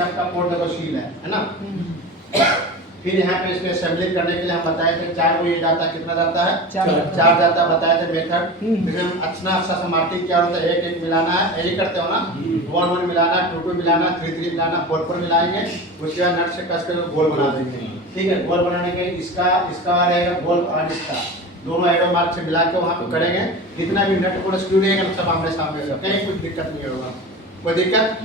आपका पोर्ट देखो सील है ना। फिर यहाँ पे इसमें असेंबली करने के लिए हम बताए थे 4 को ये जाता है, कितना जाता है 4 जाता है, बताए थे मेथड। फिर हम अच्छा सा मार्किंग क्या होता है, 1 1 मिलाना है, यही करते हो ना, 1 1 मिलाना, 2 2 मिलाना, 3 3 मिलाना, 4 4 मिलाएंगे, उसके बाद नट से कस कर गोल बना देंगे। ठीक है, गोल बनाने के इसका रहेगा गोल और इसका दोनों एरो मार्क से मिला के वहाँ पे करेंगे। जितना भी नट बोल्ट स्क्रू रहेगा सब आमने सामने होगा, कहीं कुछ दिक्कत नहीं होगा, कोई दिक्कत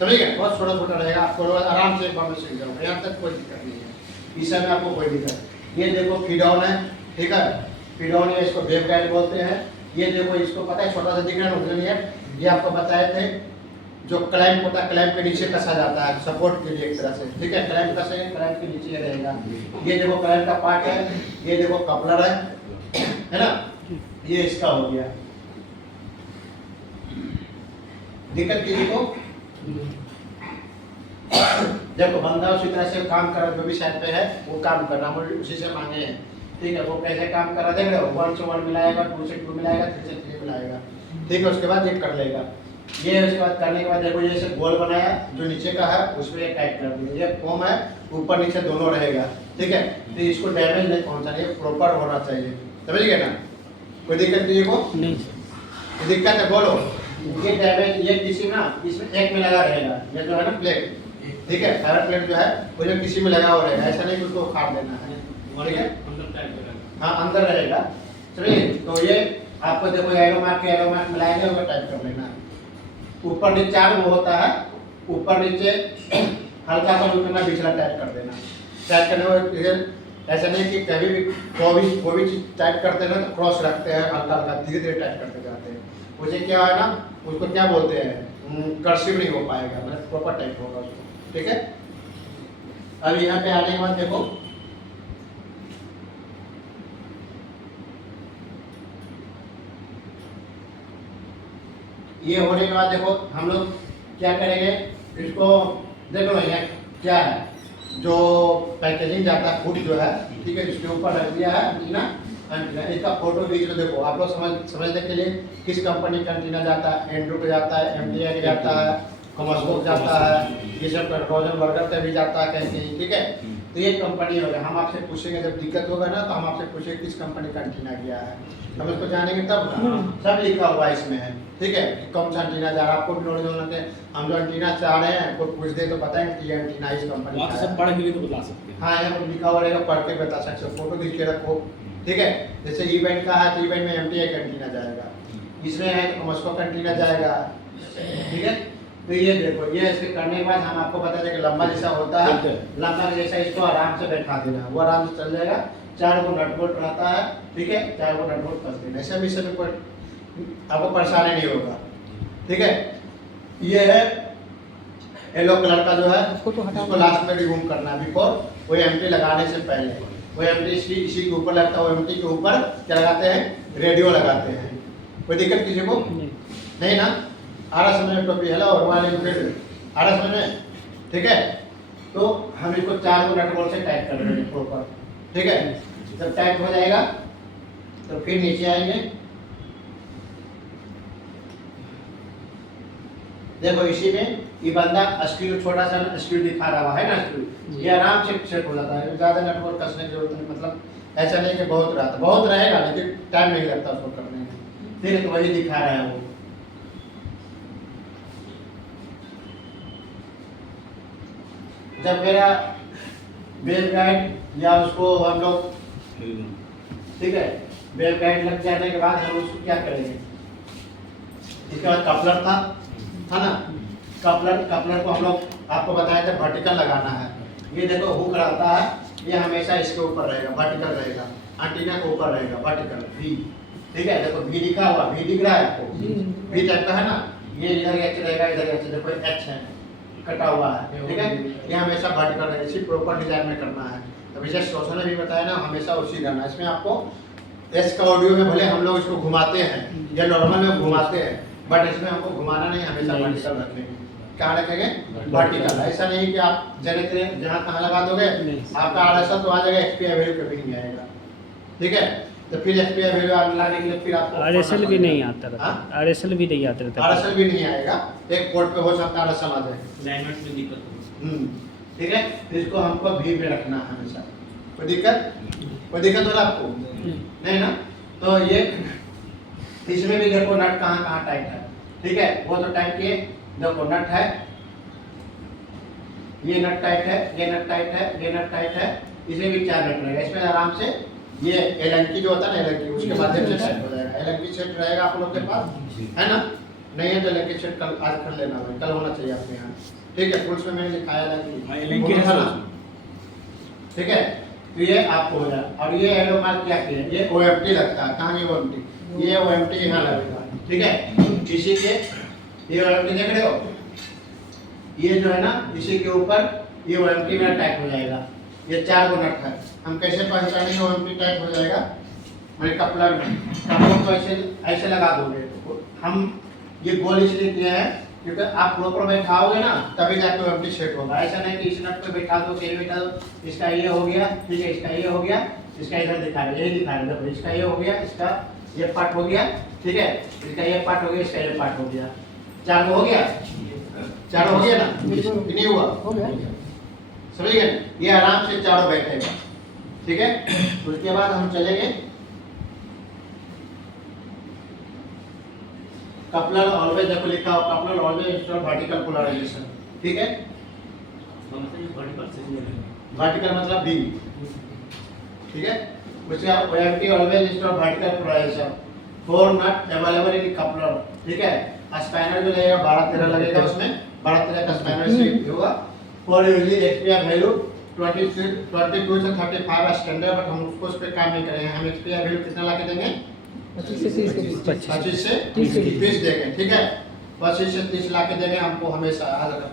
समझ गए। बहुत छोटा छोटा रहेगा, आपको आराम से एक बार में सीख जाओगे, यहाँ तक कोई दिक्कत नहीं है, इस समय आपको कोई दिक्कत। ये देखो फीड ऑन है, ठीक है, फीड ऑन है, इसको वेव गाइड बोलते हैं। ये देखो इसको पता है छोटा सा दिख रहा है, ये आपको बताए थे जो क्लैंप होता है, क्लैंप के नीचे कसा जाता है सपोर्ट के लिए एक तरह से, ठीक है, क्लैंप कसेंगे, क्लैंप के नीचे रहेगा। ये देखो क्लैंप का पार्ट है, ये देखो कपलर है ना, ये इसका हो गया। दिक्कत किसी को देखो बंदा उसी तरह से काम कर रहा है, जो भी साइड पे है वो काम कर रहा है, उसी से मांगे हैं। ठीक है, वो कैसे काम कर रहा है देख रहे हो, 1 से 1 मिलाएगा, 2 से 2 मिलाएगा, 3 से 3 मिलाएगा। ठीक है, उसके बाद ये कर लेगा। ये उसके बाद करने के बाद देखो ये से गोल बनाया, जो नीचे का है उसमें ये टाइट कर दिया, ये फॉर्म है, ऊपर नीचे दोनों रहेगा। ठीक है, तो इसको डैमेज नहीं पहुंचाना, ये प्रॉपर होना चाहिए, समझ गए ना, कोई दिक्कत नहीं को नहीं दिक्कत है बोलो। ये डैमेज ये किसी ना इसमें एक में लगा रहेगा, ये जो है ना प्लेट, ठीक है, सारा प्लेट जो है वो जो किसी में लगा हुआ रहेगा, ऐसा नहीं कि उसको उखाड़ देना है, ठीक है, हाँ अंदर रहेगा। चलिए, तो ये आपको देखो एरो मार्क मिलाएंगे और टाइप कर लेना। ऊपर नीचे 4 वो होता है, ऊपर नीचे हल्का सा उतना पिछला टाइप कर देना। टाइप करने में ऐसा नहीं कि कभी भी कोई भी चीज टाइप करते हैं तो क्रॉस रखते हैं, हल्का हल्का धीरे धीरे टाइप करते जाते हैं, उसे क्या है ना, उसको क्या बोलते हैं, कर्सिव नहीं हो पाएगा, मतलब प्रॉपर टाइप होगा उसको। ठीक है, अब यहाँ पे आने के बाद देखो ये होने के बाद देखो हम लोग क्या करेंगे, इसको देख लो यहाँ क्या है, जो पैकेजिंग जाता है फूड जो है, ठीक है, इसके ऊपर रख दिया है एंटीना। इसका फोटो खींच लो, देखो आप लोग समझने के लिए किस कंपनी का एंटीना जाता है, एंड्रू पे जाता है, एमटीआई जाता है, कॉमर्सको जाता है, ये सब रोजन बर्गर पे भी जाता है कहीं कहीं। ठीक है, तो ये कंपनी होगा, हम आपसे पूछेंगे जब दिक्कत होगा ना, तो हम आपसे पूछेंगे किस कंपनी का एंटीना गया है, हम इसको जानेंगे तब ना, सब लिखा हुआ है इसमें है। ठीक है, कौन सा एंटीना जा रहा है, आपको भी नॉलेज होना चाहिए। हम जो एंटीना चाह रहे हैं कोई पूछ दे तो बताएंगे कि ये एंटीना इस कंपनी का है, सब पढ़ के तो बता सकते हैं। हाँ, यहाँ पर लिखा हुआ रहेगा, पढ़ के बता सकते हो, फोटो खींच के रखो। ठीक है, जैसे इवेंट का है तो इवेंट में एमटीआई का एंटीना जाएगा, इसमें है तो कॉमर्सको का एंटीना जाएगा। ठीक है, तो ये देखो, ये इसके करने के बाद हम आपको बता दें कि लंबा जैसा होता है, लंबा जैसा इसको आराम से बैठा देना, वो आराम से चल जाएगा। 4 को नट बोल्ट रहता है, ठीक है, 4 को नट बोल्ट फंस देना, ऐसा भी इसमें कोई आपको परेशानी नहीं होगा। ठीक है, ये है येलो कलर का जो है, इसको लास्ट में रिमूव करना है, बिफोर वो एमटी लगाने से पहले। वो एमटी इसी के ऊपर लगता है, वो एमटी के ऊपर क्या लगाते हैं, रेडियो लगाते हैं। कोई दिक्कत किसी को नहीं ना, आ रहा समझ में, टोपी हेलो और वाले फिर आ रहा समझ में। ठीक है, तो हम इसको 4 को नट बोल्ट से टाइट कर देंगे प्रॉपर। ठीक है, जब टाइट हो जाएगा तो फिर नीचे आएंगे, देखो इसी में ये बंदा स्क्रू छोटा सा स्क्रू दिखा रहा है ना, स्क्रू ये आराम से सेट हो जाता है, ज्यादा नट बोल्ट कसने की जरूरत नहीं, मतलब ऐसा नहीं कि बहुत रहेगा लेकिन टाइम नहीं लगता उसको करने में। ठीक है, तो वही दिखा रहा है वो। जब मेरा वेव गाइड या उसको हम लोग, ठीक है, वेव गाइड लग जाने के बाद हम उसको क्या करेंगे, इसके बाद कपलर था ना, कपलर को हम लोग आपको बताया था वर्टिकल लगाना है। ये देखो हुक रहता है, ये हमेशा इसके ऊपर रहेगा, वर्टिकल रहेगा, एंटीना के ऊपर रहेगा, वर्टिकल वी। ठीक है, देखो वी लिखा हुआ, वी दिख रहा है आपको, वी टाइप का है ना, ये इधर एच रहेगा, इधर एच, देखो एच है कटा हुआ है। ठीक है, ये हमेशा वर्टिकल रहेगा, इसी प्रॉपर डिजाइन में करना है। अभी जैसे सोशल ने भी बताया ना, हमेशा उसी करना है। इसमें आपको एस का ऑडियो में भले हम लोग इसको घुमाते हैं या नॉर्मल में घुमाते हैं, बट इसमें हमको घुमाना नहीं, हमेशा वर्टिकल रखेंगे। क्या रखेंगे, वर्टिकल। ऐसा नहीं कि आप जहाँ तहाँ लगा दोगे, आपका आरएसएस तो आ जाएगा, एक्सपी वैल्यू कभी नहीं आएगा। ठीक है, तो फिर एसपीआई वैल्यू लाने के लिए फिर आपको RSL भी नहीं आता रहता, हाँ? RSL भी नहीं आता रहता। RSL भी नहीं आएगा, एक पोर्ट पे हो सकता है RSL आ जाए, अलाइनमेंट में दिक्कत होगी। ठीक है। तो इसको हमको भी पे रखना है हमेशा। कोई दिक्कत हो रहा आपको नहीं ना? तो ये इसमें भी देखो नट कहाँ कहाँ टाइट है, ठीक है, वो तो टाइट किए। देखो नट है, ये नट टाइट है, ये नट टाइट है, ये नट टाइट है, इसमें भी 4 नट रहेगा। इसमें आराम से ये एलंकी जो होता है ना, एलंकी उसके माध्यम से सेट हो जाएगा। एलंकी सेट रहेगा आप लोग के पास, है ना? नहीं है तो एलंकी सेट कल आज कर लेना भाई, कल होना चाहिए आपके यहाँ, ठीक है। पुल्स में मैंने लिखाया एलंकी है है, ठीक है। तो ये आपको हो जाए। और ये एरो मार्क क्या किया, ये OMT लगता है, कहाँ ये OMT, ये OMT यहाँ लगेगा, ठीक है। इसी के ये OMT देख रहे हो, ये जो है ना इसी के ऊपर ये OMT में अटैच हो जाएगा। ये 4 गो नट है, हम कैसे पहचानेंगे OMT टाइप हो जाएगा? मेरे कपलर में कपलर को ऐसे लगा दोगे। हम ये गोल इसलिए किए हैं क्योंकि आप प्रॉपर बैठाओगे ना तभी जाके OMT सेट होगा। ऐसा नहीं कि इस नट पे बैठा दो, कहीं बैठा दो, इसका ये हो गया, ठीक है, इसका ये हो गया, इसका इधर दिखा रहे, यही दिखा रहे, देखो इसका ये हो गया, इसका ये पार्ट हो गया, ठीक है, इसका ये पार्ट हो गया, इसका ये पार्ट हो गया। 4 हो गया, 4 हो गया ना? नहीं हुआ, समझ गए? ये आराम से 4 बैठेगा, ठीक है। उसके बाद हम चलेंगे कपलर ऑलवेज, देखो लिखा हो coupler always install vertical polarization, ठीक है। वर्टिकल मतलब बी, ठीक है। उसके बाद OMT always install vertical polarization, 4 nut available in coupler, ठीक है। स्पैनर जो लगेगा 12-13 लगेगा, उसमें 12-13 का स्पैनर से होगा। फॉर यूजली XPI वैल्यू 22 से 35 स्टैंडर्ड, बट हम उसको उस पे काम नहीं करेंगे। हम XPI वैल्यू कितना ला के देंगे? 25 से 30 देंगे, ठीक है। 25 से 30 ला के देंगे हमको हमेशा।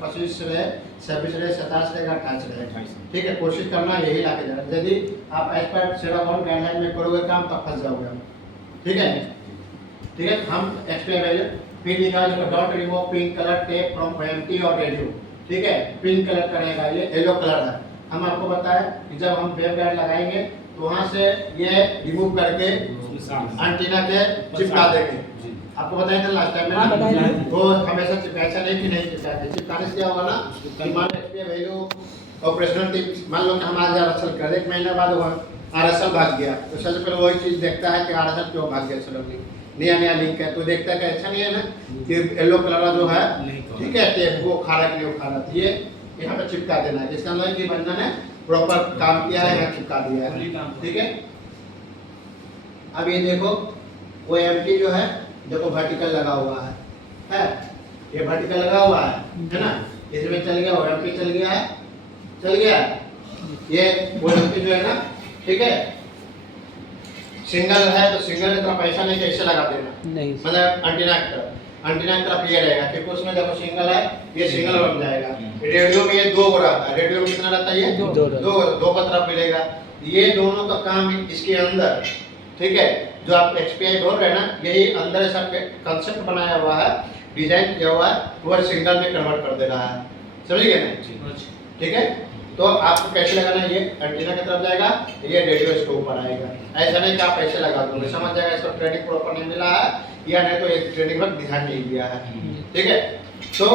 25 रहे, 26 रहे, 27 रहेगा, 28 रहेगा, ठीक है। कोशिश करना यही ला के देना। यदि आप एज पर सेरागॉन गाइडलाइन में करोगे काम तब फंस जाओगे हम, ठीक है, ठीक है। हम XPI वैल्यू फिर लिखा है dot remove pink colour tape from OMT और रेडियो, ठीक है। पिंक कलर करेगा, ये येलो कलर है। हम आपको बताया कि जब हम वेब गाइड लगाएंगे तो वहां से ये रिमूव करके एंटीना के चिपका देंगे। आपको बताया था लास्ट टाइम में ना, वो हमेशा चिपकाया नहीं कि नहीं चिपकाते। चिपकाने से क्या होगा ना कि मान लो XPI वैल्यू ऑपरेशनल टिप्स, मान लो कि हम आज RSL कर 1 महीने बाद वो RSL भाग गया, तो सबसे पहले वही चीज देखता है कि RSL क्यों भाग गया। चलो नया लिंक है तो देखता है कि अच्छा नहीं है ना कि येलो कलर जो है, ठीक है, टेप वो खा रहा कि नहीं खा रहा, ये यहाँ पे चिपका देना है। इसका मतलब कि बंदा ने प्रॉपर काम किया है, यहाँ चिपका दिया है, ठीक है। अब ये देखो OMT जो है, देखो वर्टिकल लगा हुआ है, ये वर्टिकल लगा हुआ है ना, इसमें चल गया OMT चल गया है, चल गया ये OMT जो है ना, ठीक है। सिंगल है तो सिंगल की तरफ ऐसा नहीं कैसे लगा देना, नहीं मतलब एंटीना की तरफ ये रहेगा, क्योंकि उसमें देखो सिंगल है, ये सिंगल बन जाएगा। रेडियो में ये 2 गो रहता है, रेडियो में कितना रहता है? ये 2 का तरफ मिलेगा। ये दोनों का काम इसके अंदर, ठीक है, जो आप XPI बोल रहे हैं ना, यही अंदर ऐसा कंसेप्ट बनाया हुआ है, डिजाइन किया हुआ है, वो सिंगल में कन्वर्ट कर दे रहा है, समझ गए ना? ठीक है। तो आपको कैसे लगाना है, ये एंटीना की तरफ जाएगा, ये रेडियो इसके ऊपर आएगा। ऐसा नहीं कि आप ऐसे लगा दोगे, समझ जाएगा इसको ट्रेनिंग प्रॉपर नहीं मिला है, या नहीं तो एक ट्रेनिंग पर ध्यान नहीं दिया है, ठीक है। तो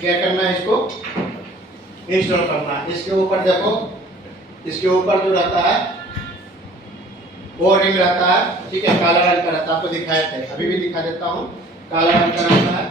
क्या करना है, इसको इंस्टॉल करना है। इसके ऊपर देखो, इसके ऊपर जो रहता है वो रिंग रहता है, ठीक है, काला रंग का रहता है, आपको दिखाए थे, अभी भी दिखा देता हूँ। काला रंग का रहता है,